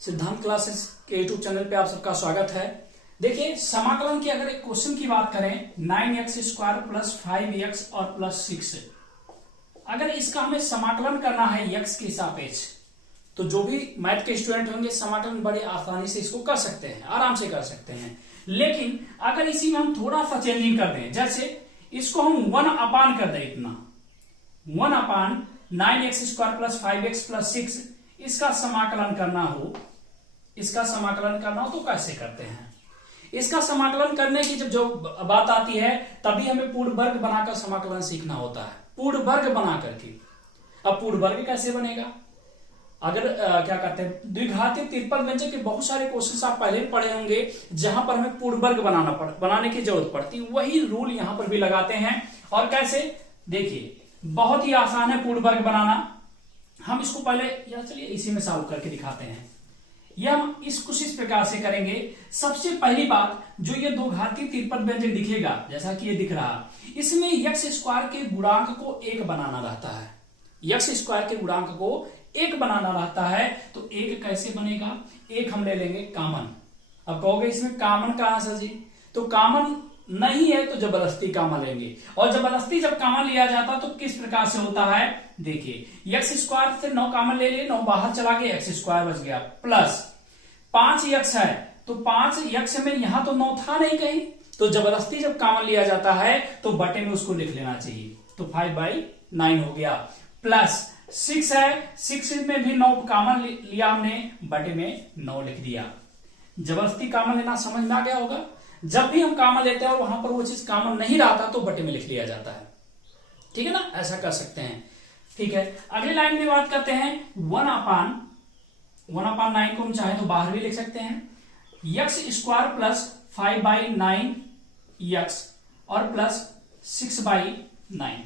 सिद्धांत क्लासेस के YouTube channel पे आप सबका स्वागत है। देखिए, समाकलन की अगर एक क्वेश्चन की बात करें 9x² प्लस 5x और प्लस 6, अगर इसका हमें समाकलन करना है x के सापेक्ष, तो जो भी मैथ के स्टूडेंट होंगे समाकलन बड़ी आसानी से इसको कर सकते हैं, आराम से कर सकते हैं। लेकिन अगर इसी में हम थोड़ा सा चेंजिंग कर दें, जैसे इसको हम 1 कर दें, इतना 1/9x² प्लस 5x प्लस 6, इसका समाकलन करना हो तो कैसे करते हैं? इसका समाकलन करने की जब जो बात आती है तभी हमें पूर्ण वर्ग बनाकर समाकलन सीखना होता है, पूर्ण वर्ग बना करके। अब पूर्ण वर्ग कैसे बनेगा? अगर क्या कहते हैं, द्विघातीय त्रिपद व्यंजक के बहुत सारे क्वेश्चंस आप पहले भी पढ़े होंगे जहां पर हमें पूर्ण वर्ग बनाने की जरूरत पड़ती, वही रूल यहां पर भी लगाते हैं। और कैसे? देखिए, बहुत ही आसान है पूर्ण वर्ग बनाना। हम इसको पहले या चलिए इसी में सॉल्व करके दिखाते हैं। यह हम कुछ इस प्रकार से करेंगे। सबसे पहली बात, जो ये दो घातीय त्रिपद व्यंजक दिखेगा, जैसा कि ये दिख रहा, इसमें x² के गुणांक को 1 बनाना रहता है। x² के गुणांक को 1 बनाना रहता है, तो 1 कैसे बनेगा? 1 हम ले लेंगे कॉमन। अब कहोगे इसमें कॉमन कहां से जी? तो कॉमन नहीं है तो जबरदस्ती कॉमन लेंगे, और जबरदस्ती जब कॉमन लिया जाता तो किस प्रकार से होता है? देखिए, x² से 9 कॉमन ले लिए, 9 बाहर चला गया, x² बच गया, प्लस 5x है, तो 5x में यहां तो 9 था नहीं कहीं, तो जबरदस्ती जब कॉमन लिया जाता है तो बटे में उसको लिख लेना चाहिए, तो 5/9 हो गया। प्लस 6 है, 6 में भी 9 कॉमन लिया हमने, बटे में 9 लिख दिया। जबरदस्ती कॉमन लेना समझ में आ गया होगा। जब भी हम कॉमन लेते हैं और वहां पर वो चीज कॉमन नहीं रहता तो बटे में लिख लिया जाता है, ठीक है ना? ऐसा कर सकते हैं, ठीक है। अगली लाइन में बात करते हैं 1/9 को हम चाहे तो बाहर भी लिख सकते हैं, x² प्लस 5/9x और प्लस 6/9।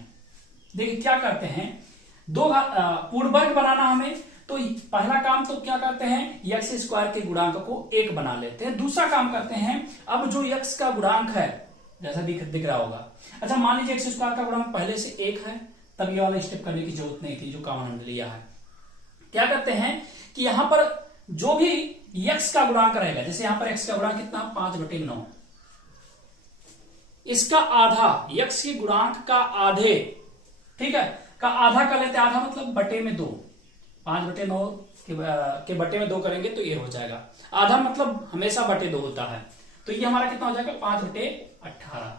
देखिए क्या करते हैं, दो पूर्ण वर्ग बनाना हमें, तो पहला काम तो क्या करते हैं, x² के गुणांक को 1 बना लेते हैं। दूसरा काम करते हैं, अब जो x का गुणांक है, जैसा दिख रहा होगा, अच्छा मान लीजिए x² का गुणांक पहले से 1 है, तब ये वाला स्टेप करने की जरूरत नहीं थी जो कॉमन हमने लिया है। क्या करते हैं कि यहां पर जो भी x का गुणांक रहेगा, जैसे यहां पर x का गुणांक कितना, 5/9, इसका आधा, x के गुणांक का आधे, ठीक है, का आधा कर लेते हैं। आधा मतलब बटे में 2, 5/9 के बटे में 2 करेंगे तो ये हो जाएगा। आधा मतलब हमेशा बटे 2 होता है, तो ये हमारा कितना हो जाएगा, 5/18।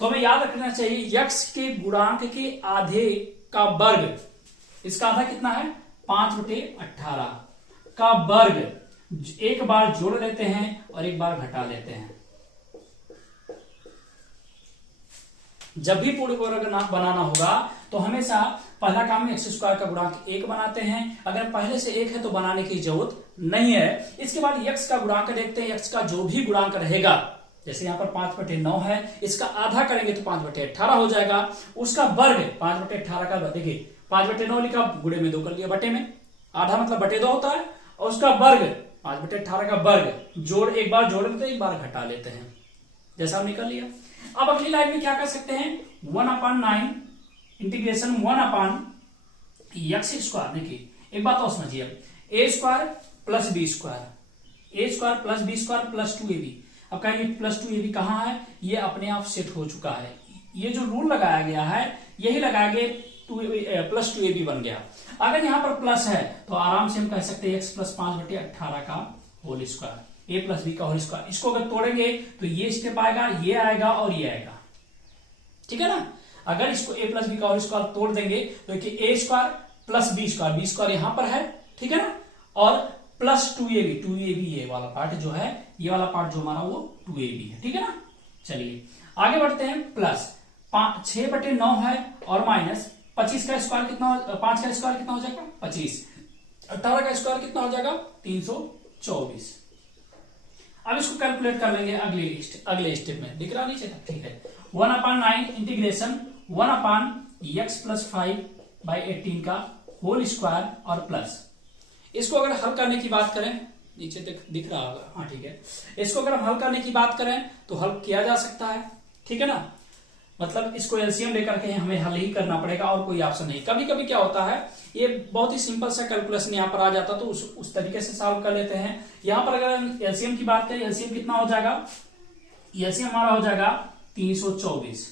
तो हमें याद रखना चाहिए x के गुणांक के आधे का वर्ग, इसका आधा कितना है, 5/18 का वर्ग। एक बार जोड़ लेते हैं और एक बार घटा लेते हैं। जब भी पूर्ण वर्ग बनाना होगा तो हमेशा पहला काम में x² का गुणांक 1 बनाते हैं। अगर पहले से 1 है तो बनाने की जरूरत नहीं है। इसके बाद x का गुणांक देखते हैं, x का जो भी गुणांक रहेगा, जैसे यहां पर 5/9 है, इसका आधा करेंगे तो 5/18 हो जाएगा। उसका वर्ग 5/18 का, देखिए 5/9 लिखा, गुणे में 2 कर लिया, बटे में, आधा मतलब बटे 2 होता है, और उसका वर्ग 5/18 का वर्ग, एक बार जोड़ लेते हैं, एक बार घटा लेते हैं, जैसा हम निकल लिया। अब अगली लाइन में क्या कर सकते हैं, 1/9 इंटीग्रेशन 1/x²। देखिए एक बात और समझिए, a² plus b² plus b² plus 2ab। अब कहेंगे प्लस 2ab कहां है, ये अपने आप सेट हो चुका है। ये जो रूल लगाया गया है यही लगाया गया, प्लस 2ab बन गया। अगर यहां पर प्लस है तो आराम से हम कह सकते हैं x प्लस 5/18 का whole square, a plus b का होल स्क्वायर। इसको अगर तोड़ेंगे तो ये स्टेप आएगा, ये आएगा और ये आएगा, ठीक है ना? अगर इसको a प्लस बी का होल स्क्वायर तोड़ देंगे तो a² प्लस b² यहां पर है, ठीक है ना, और प्लस 2ab ये वाला पार्ट जो है, ये वाला पार्ट जो हमारा वो 2ab है, ठीक है ना? चलिए आगे बढ़ते हैं। प्लस 6/9 है और माइनस 25 का स्क्वायर कितना, 5 का स्क्वायर कितना हो जाएगा, 25, 18 का स्क्वायर कितना हो जाएगा, 324। अब इसको कैलकुलेट कर लेंगे अगले स्टेप में, दिख रहा नीचे, ठीक है। 1/9 इंटीग्रेशन 1/x प्लस 5/18 का होल स्क्वायर और प्लस, इसको अगर हल करने की बात करें, नीचे दिख रहा होगा, हाँ ठीक है। इसको अगर हम हल करने की बात करें तो हल किया जा सकता है, ठीक है ना? मतलब इसको एलसीएम लेकर के हमें हल ही करना पड़ेगा और कोई ऑप्शन नहीं। कभी कभी क्या होता है, ये बहुत ही सिंपल सा कैलकुलेशन यहाँ पर आ जाता तो उस तरीके से सॉल्व कर लेते हैं। यहाँ पर अगर एलसीएम की बात करें, एलसीएम कितना हो जाएगा, एलसीएम हमारा हो जाएगा 324,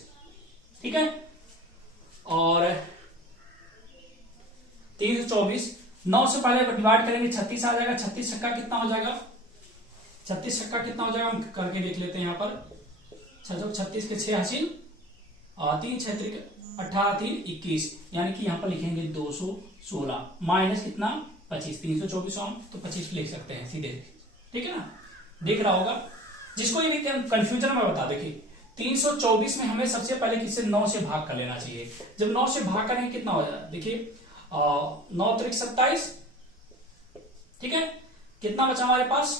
ठीक है। और 324 9 से पहले डिवाइड करेंगे 36 आ जाएगा, 36 छक्का कितना हो जाएगा, 36 छक्का कितना हो जाएगा हम करके देख लेते हैं। यहाँ पर 36 के 6 हासिल और 3 6 18 3 21, यानी कि यहाँ पर लिखेंगे 216 माइनस कितना 25, 324 तो 25 लिख सकते हैं सीधे, ठीक है ना, दिख रहा होगा। जिसको ये भी कंफ्यूजन में बता, देखिए 324 में हमें सबसे पहले किससे 9 से भाग कर लेना चाहिए। जब 9 से भाग करेंगे कितना हो जाएगा, देखिए 9 त्रिक 27, ठीक है, कितना बचा हमारे पास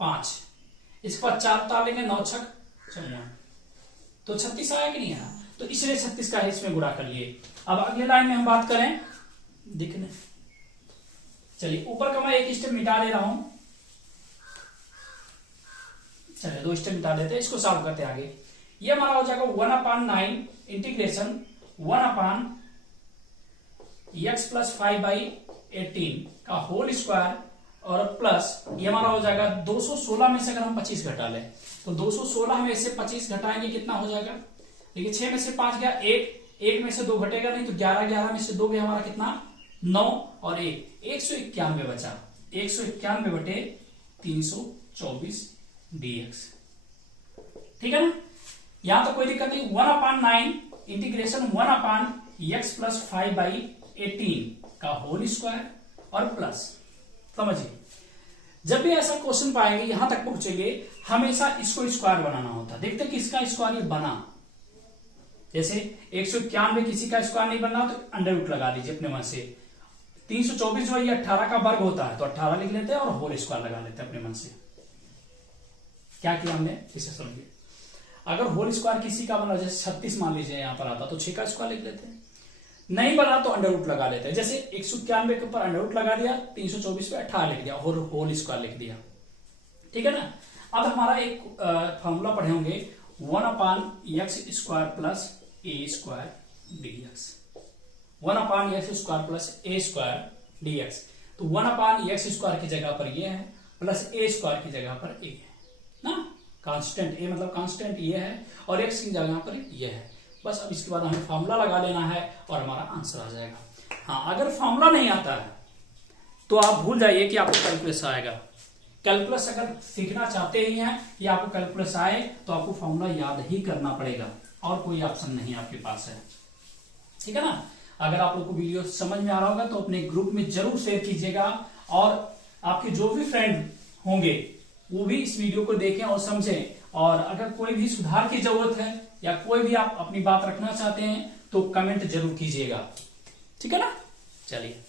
5, इसके बाद 4 उतार लेंगे, 9 छक 54, तो 36 आया कि नहीं आया, तो इसलिए 36 का इसमें गुणा कर लिए। अब अगले लाइन में हम बात करें, देखने चलिए ऊपर का मैं एक स्टेप मिटा दे रहा हूं, चलिए 2 स्टेप मिटा देते हैं, इसको सॉल्व करते हैं आगे। ये हमारा हो जाएगा 1/9 इंटीग्रेशन 1/x + 5/18 का होल स्क्वायर और प्लस ये हमारा हो जाएगा 216 में से अगर हम 25 घटा लें तो 216 में से 25 घटाएंगे कितना हो जाएगा, देखिए 6 में से 5 गया 1 में से 2 घटेगा नहीं तो 11 में से 2 गया हमारा कितना 9 और 191 बचा, 191 बटे 324 dx, ठीक है ना। यहां तो कोई दिक्कत नहीं, 1/9 इंटीग्रेशन 1/x + 5/18 का होल स्क्वायर और प्लस, समझिए जब भी ऐसा क्वेश्चन पाएंगे यहां तक पहुंचेंगे हमेशा इसको स्क्वायर बनाना होता है। देखते किसका स्क्वायर ये बना, जैसे 191 किसी का स्क्वायर नहीं बनना तो अंडर रूट लगा दीजिए अपने मन से। 324 जो है ये 18 का वर्ग होता है तो 18 लिख लेते हैं और होल स्क्वायर लगा लेते हैं अपने मन से। क्या किया हमने इसे समझिए, अगर होल स्क्वायर किसी का बना जैसे 36 मान लीजिए यहां पर आता तो 6 का स्क्वायर लिख लेते हैं, नहीं बना तो अंडर रूट लगा लेते हैं। जैसे 191 के ऊपर अंडर रूट लगा दिया, 324 पे 18 लिख दिया और होल स्क्वायर लिख दिया, ठीक है ना। अब हमारा एक फॉर्मूला पढ़े होंगे 1/x² + a² dx, 1/x² + a² dx, तो 1/x² की जगह पर ये है प्लस a² की जगह पर a है ना, कांस्टेंट a मतलब कांस्टेंट ये है और x की जगह पर ये है। बस अब इसके बाद हमें फॉर्मूला लगा लेना है और हमारा आंसर आ जाएगा। हाँ, अगर फॉर्मूला नहीं आता है तो आप भूल जाइए कि आपको कैलकुलस आएगा। कैलकुलस अगर सीखना चाहते ही हैं कि आपको कैलकुलस आए तो आपको फॉर्मूला याद ही करना पड़ेगा और कोई ऑप्शन नहीं आपके पास है, ठीक है ना। अगर आप लोग को वीडियो समझ में आ रहा होगा तो अपने ग्रुप में जरूर शेयर कीजिएगा और आपके जो भी फ्रेंड होंगे वो भी इस वीडियो को देखें और समझें। और अगर कोई भी सुधार की जरूरत है या कोई भी आप अपनी बात रखना चाहते हैं तो कमेंट जरूर कीजिएगा, ठीक है ना। चलिए।